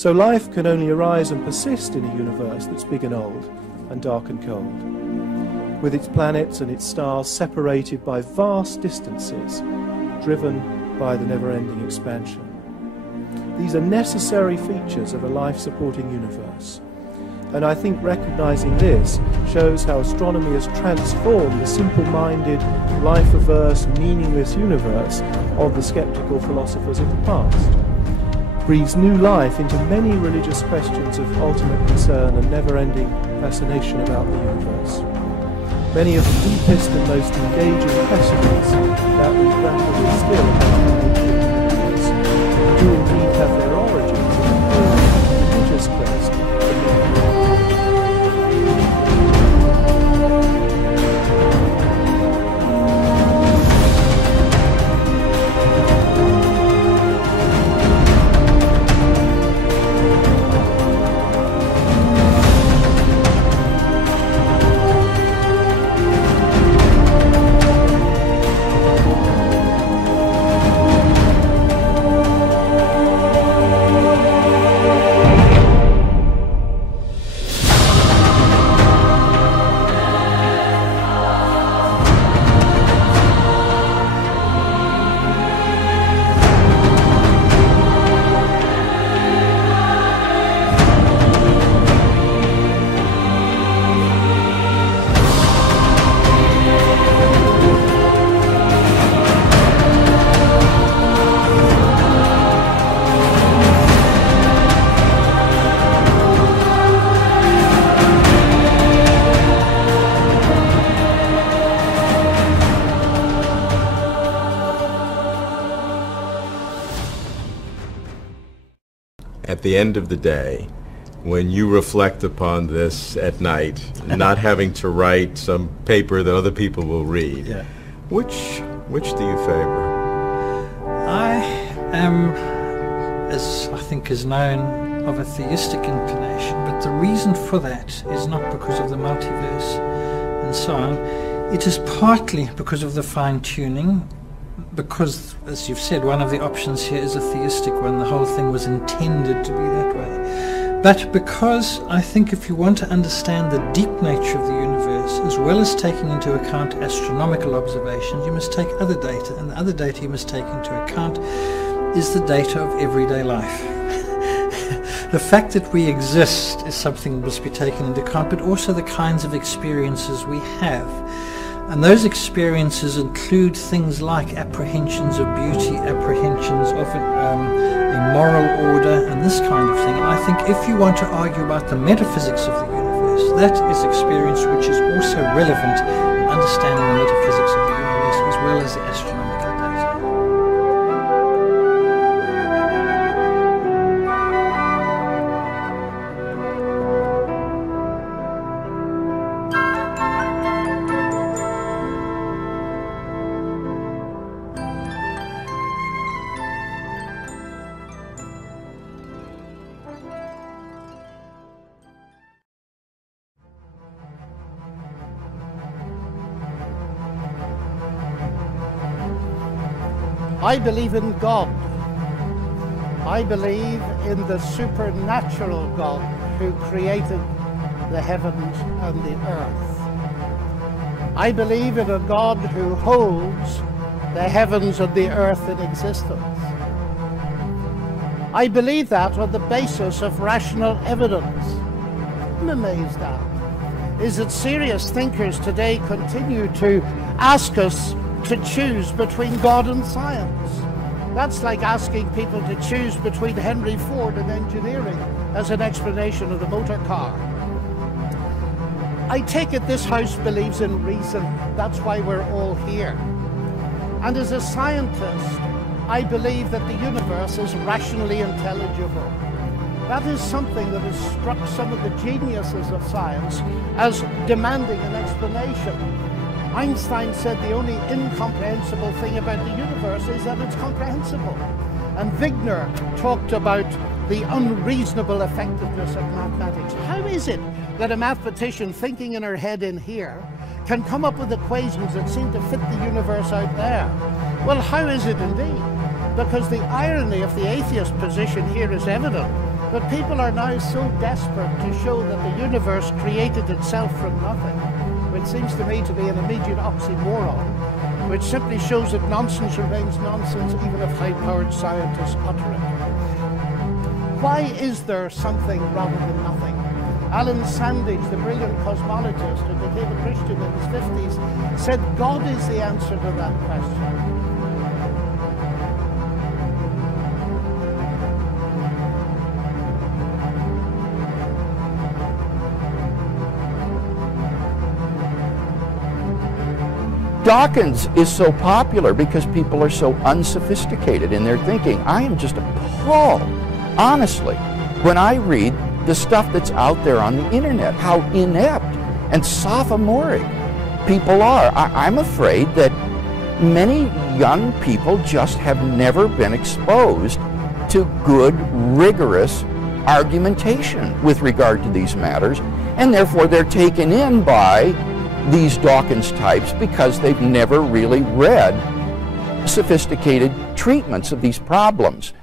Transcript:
So life can only arise and persist in a universe that's big and old and dark and cold, with its planets and its stars separated by vast distances, driven by the never-ending expansion. These are necessary features of a life-supporting universe. And I think recognizing this shows how astronomy has transformed the simple-minded, life-averse, meaningless universe of the skeptical philosophers of the past. Breathes new life into many religious questions of ultimate concern and never-ending fascination about the universe. Many of the deepest and most engaging questions that we grapple with still about the nature of the universe do indeed have their origins in the religious quest. At the end of the day, when you reflect upon this at night, not having to write some paper that other people will read, Yeah. which do you favor? I am, as I think is known, of a theistic inclination, but the reason for that is not because of the multiverse and so on. It is partly because of the fine-tuning, because, as you've said, one of the options here is a theistic one. The whole thing was intended to be that way. But because I think if you want to understand the deep nature of the universe, as well as taking into account astronomical observations, you must take other data, and the other data you must take into account is the data of everyday life. The fact that we exist is something that must be taken into account, but also the kinds of experiences we have. And those experiences include things like apprehensions of beauty, apprehensions of a moral order, and this kind of thing. And I think if you want to argue about the metaphysics of the universe, that is experience which is also relevant in understanding the metaphysics of the universe as well as the astronomical data. I believe in God. I believe in the supernatural God who created the heavens and the earth. I believe in a God who holds the heavens and the earth in existence. I believe that on the basis of rational evidence. I'm amazed at is that serious thinkers today continue to ask us to choose between God and science. That's like asking people to choose between Henry Ford and engineering as an explanation of the motor car. I take it this house believes in reason. That's why we're all here. And as a scientist, I believe that the universe is rationally intelligible. That is something that has struck some of the geniuses of science as demanding an explanation. Einstein said the only incomprehensible thing about the universe is that it's comprehensible. And Wigner talked about the unreasonable effectiveness of mathematics. How is it that a mathematician thinking in her head in here can come up with equations that seem to fit the universe out there? Well, how is it indeed? Because the irony of the atheist position here is evident. But people are now so desperate to show that the universe created itself from nothing, which seems to me to be an immediate oxymoron, which simply shows that nonsense remains nonsense even if high-powered scientists utter it. Why is there something rather than nothing? Alan Sandage, the brilliant cosmologist who became a Christian in his 50s, said God is the answer to that question. Dawkins is so popular because people are so unsophisticated in their thinking. I am just appalled, honestly, when I read the stuff that's out there on the internet, how inept and sophomoric people are. I'm afraid that many young people just have never been exposed to good, rigorous argumentation with regard to these matters, and therefore they're taken in by these Dawkins types because they've never really read sophisticated treatments of these problems.